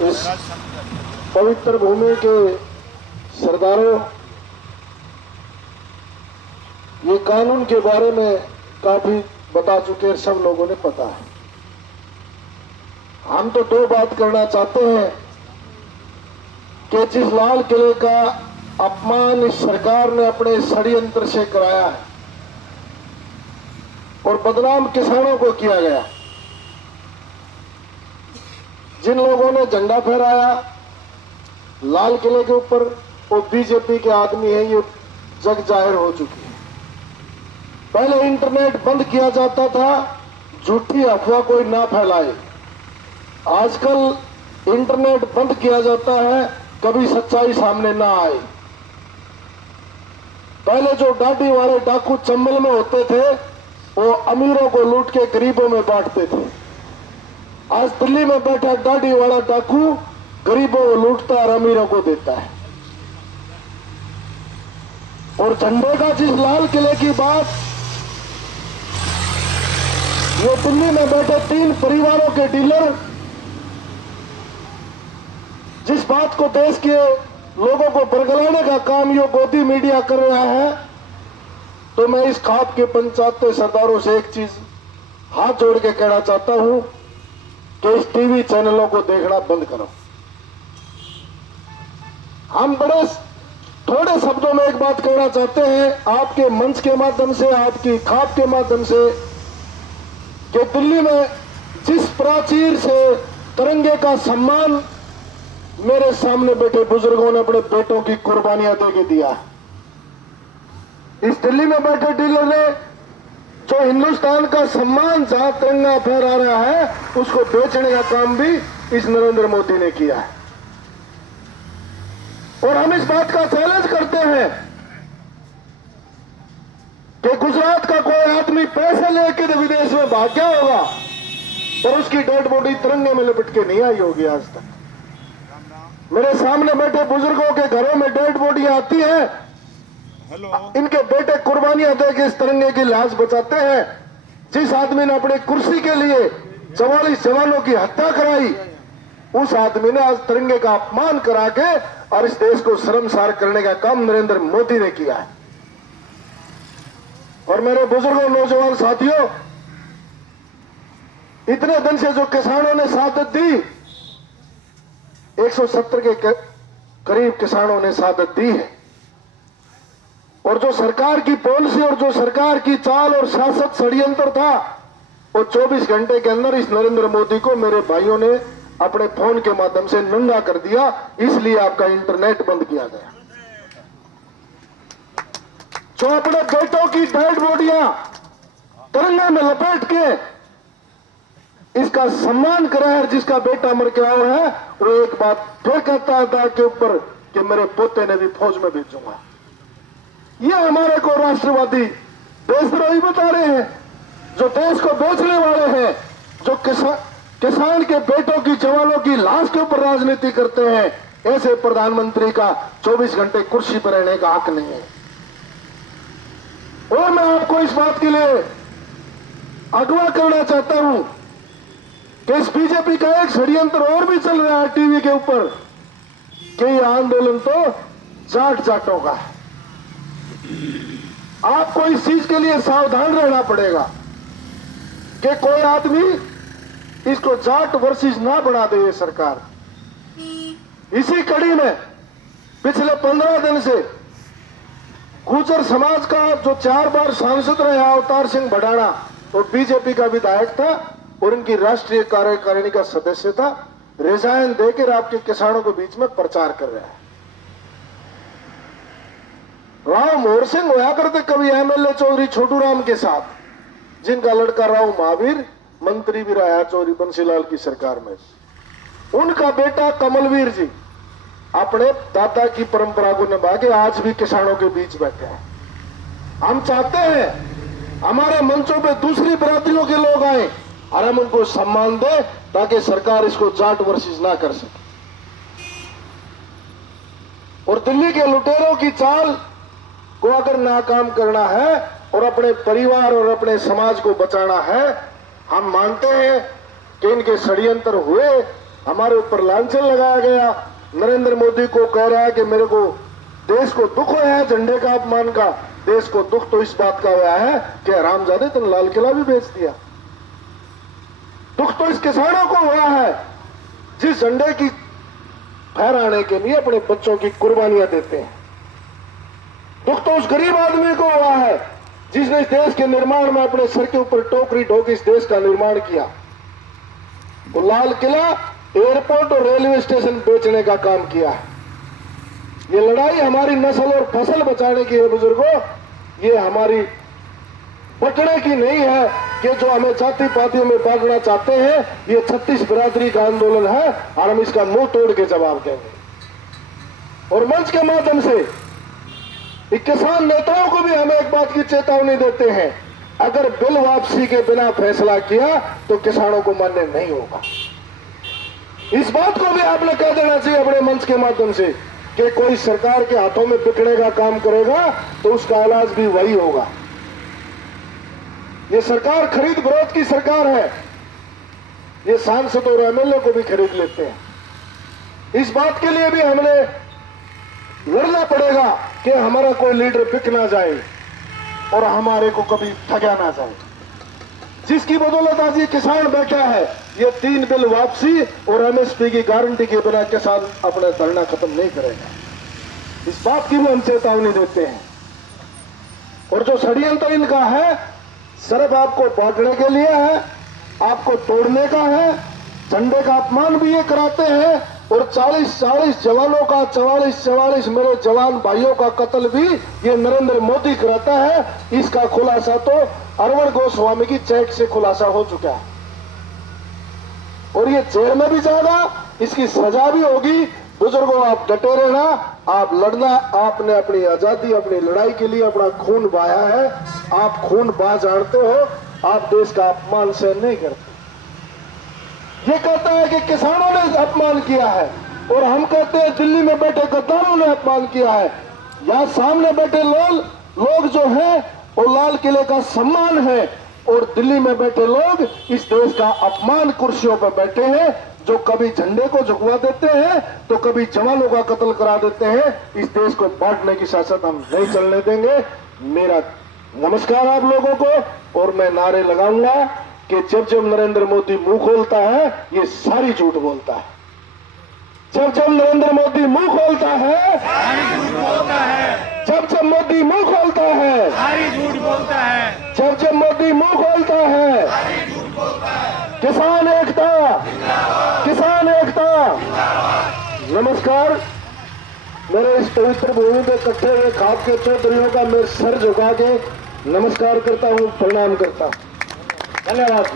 इस पवित्र भूमि के सरदारों, ये कानून के बारे में काफी बता चुके हैं, सब लोगों ने पता है। हम तो दो बात करना चाहते हैं कि जिस लाल किले का अपमान इस सरकार ने अपने षड्यंत्र से कराया है और बदनाम किसानों को किया गया, जिन लोगों ने झंडा फहराया लाल किले के ऊपर वो बीजेपी के आदमी हैं, ये जग जाहिर हो चुकी है। पहले इंटरनेट बंद किया जाता था, झूठी अफवाह कोई ना फैलाए। आजकल इंटरनेट बंद किया जाता है, कभी सच्चाई सामने ना आए। पहले जो दाढ़ी वाले डाकू चंबल में होते थे, वो अमीरों को लूट के गरीबों में बांटते थे। आज दिल्ली में बैठा दाढ़ी वाला डाकू गरीबों को लूटता और अमीरों को देता है। और झंडे का जिस लाल किले की बात, ये दिल्ली में बैठे 3 परिवारों के डीलर जिस बात को देश के लोगों को बरगलाने का काम ये गोदी मीडिया कर रहा है, तो मैं इस खाप के पंचायत सरदारों से एक चीज हाथ जोड़ के कहना चाहता हूं कि इस टीवी चैनलों को देखना बंद करो। हम बड़े थोड़े शब्दों में एक बात कहना चाहते हैं आपके मंच के माध्यम से, आपकी खाप के माध्यम से, कि दिल्ली में जिस प्राचीर से तिरंगे का सम्मान मेरे सामने बैठे बुजुर्गों ने अपने बेटों की कुर्बानियां देके दिया, इस दिल्ली में बैठे डीलर ने जो हिंदुस्तान का सम्मान जहां तिरंगा फहरा रहा है, उसको बेचने का काम भी इस नरेंद्र मोदी ने किया है। और हम इस बात का चैलेंज करते हैं कि गुजरात का कोई आदमी पैसे लेकर विदेश में भाग गया होगा और उसकी डेड बॉडी तिरंगे में लिपट के नहीं आई होगी आज तक। मेरे सामने बैठे बुजुर्गों के घरों में डेड बॉडी आती है, इनके बेटे कुर्बानियां देकर इस तिरंगे की लाश बचाते हैं। जिस आदमी ने अपनी कुर्सी के लिए 44 जवानों की हत्या कराई, उस आदमी ने आज तिरंगे का अपमान करा के और इस देश को शर्मसार करने का काम नरेंद्र मोदी ने किया है। और मेरे बुजुर्गों, नौजवान साथियों, इतने दिन से जो किसानों ने शहादत दी, 170 के करीब किसानों ने शहादत दी है। और जो सरकार की पॉलिसी और जो सरकार की चाल और शासक षड्यंत्र था, वो 24 घंटे के अंदर इस नरेंद्र मोदी को मेरे भाइयों ने अपने फोन के माध्यम से नंगा कर दिया, इसलिए आपका इंटरनेट बंद किया गया। जो अपने बेटों की डेड बॉडियां तिरंगे में लपेट के इसका सम्मान करा है, जिसका बेटा मर के आया है, वो एक बात फिर कहता था के ऊपर कि मेरे पोते ने भी फौज में भेजूंगा। ये हमारे को राष्ट्रवादी देशद्रोही बता रहे हैं, जो देश को बेचने वाले हैं, जो किसान के बेटों की, जवानों की लाश के ऊपर राजनीति करते हैं। ऐसे प्रधानमंत्री का 24 घंटे कुर्सी पर रहने का हक नहीं है। और मैं आपको इस बात के लिए अगवा करना चाहता हूं कि इस बीजेपी का एक षड्यंत्र और भी चल रहा है टीवी के ऊपर, कि यह आंदोलन तो जाट जाटों का है। आपको इस चीज के लिए सावधान रहना पड़ेगा कि कोई आदमी इसको जाट वर्सेस ना बना दे ये सरकार। इसी कड़ी में पिछले 15 दिन से गुर्जर समाज का जो 4 बार सांसद रहा अवतार सिंह भडाना, वो बीजेपी का विधायक था और इनकी राष्ट्रीय कार्यकारिणी का सदस्य था, रिजाइन देकर आपके किसानों के बीच में प्रचार कर रहा है। राव मोहर सिंह होया करते कभी एमएलए चौधरी छोटू राम के साथ, जिनका लड़का राव महावीर मंत्री भी रहा चौधरी बंसीलाल की सरकार में। उनका बेटा कमलवीर जी अपने दादा की परंपरा को निभा के आज भी किसानों के बीच बैठे हैं। हम चाहते हैं हमारे मंचों पे दूसरी बिरादरियों के लोग आए और हम उनको सम्मान दें, ताकि सरकार इसको जाट वर्सेस ना कर सके। और दिल्ली के लुटेरों की चाल को अगर नाकाम करना है और अपने परिवार और अपने समाज को बचाना है, हम मानते हैं कि इनके षड्यंत्र हुए हमारे ऊपर लांछन लगाया गया। नरेंद्र मोदी को कह रहा है कि मेरे को देश को दुख हुआ है झंडे का अपमान का। देश को दुख तो इस बात का हुआ है कि हरामजादे तुमने लाल किला भी बेच दिया। दुख तो इस किसानों को हुआ है जिस झंडे की फहराने के लिए अपने बच्चों की कुर्बानियां देते हैं। दुख तो उस गरीब आदमी को हुआ है जिसने इस देश के निर्माण में अपने सर के ऊपर टोकरी ढोक इस देश का निर्माण किया। तो लाल किला, एयरपोर्ट और रेलवे स्टेशन बेचने का काम किया है। ये लड़ाई हमारी नस्ल और फसल बचाने की है बुजुर्गों। ये हमारी बटने की नहीं है कि जो हमें जाति पातियों में बांटना चाहते हैं। ये 36 बिरादरी का आंदोलन है और हम इसका मुंह तोड़ के जवाब देंगे। और मंच के माध्यम से किसान नेताओं को भी हम एक बात की चेतावनी देते हैं, अगर बिल वापसी के बिना फैसला किया तो किसानों को मान्य नहीं होगा। इस बात को भी आपने कह देना चाहिए अपने मंच के माध्यम से कि कोई सरकार के हाथों में बिकने का काम करेगा तो उसका इलाज भी वही होगा। ये सरकार खरीद विरोध की सरकार है। ये सांसद और एमएलए को भी खरीद लेते हैं। इस बात के लिए भी हमने लड़ना पड़ेगा कि हमारा कोई लीडर बिक ना जाए और हमारे को कभी ठगा ना जाए। जिसकी बदौलत आज ये किसान बैठा है, ये 3 बिल वापसी और एमएसपी की गारंटी के बिना किसान अपना धरना खत्म नहीं करेगा। इस बात की भी हम चेतावनी देते हैं। और जो षड्यंत्र इनका है सिर्फ आपको बांटने के लिए है, आपको तोड़ने का है। झंडे का अपमान भी ये कराते हैं और 40 जवानों का 44 मेरे जवान भाइयों का कत्ल भी ये नरेंद्र मोदी कराता है। इसका खुलासा तो अरविंद गोस्वामी की चेक से खुलासा हो चुका है और ये जेल में भी जाएगा, इसकी सजा भी होगी। बुजुर्गों, आप डटे रहना, आप लड़ना। आपने अपनी आजादी, अपनी लड़ाई के लिए अपना खून बहाया है। आप खून बहा जानते हो, आप देश का अपमान सहन नहीं करते। ये कहता है कि किसानों ने अपमान किया है और हम कहते हैं दिल्ली में बैठे गद्दारों ने अपमान किया है। यहां सामने बैठे लोग जो हैं वो लाल किले का सम्मान है और दिल्ली में बैठे लोग इस देश का अपमान कुर्सियों पर बैठे हैं, जो कभी झंडे को झुकवा देते हैं तो कभी जवानों का कत्ल करा देते हैं। इस देश को बांटने की सियासत हम नहीं चलने देंगे। मेरा नमस्कार आप लोगों को। और मैं नारे लगाऊंगा कि जब जब नरेंद्र मोदी मुंह खोलता है ये सारी झूठ बोलता है। जब जब नरेंद्र मोदी मुंह खोलता है, जब जब मोदी मुंह खोलता है, सारी झूठ बोलता है। जब जब मोदी मुंह खोलता है, किसान एकता, किसान एकता। नमस्कार। मेरे इस पवित्र भूमि पे इकट्ठे हुए खाप के चौधरियों का मैं सर झुका के नमस्कार करता हूँ, प्रणाम करता हूँ। धन्यवाद।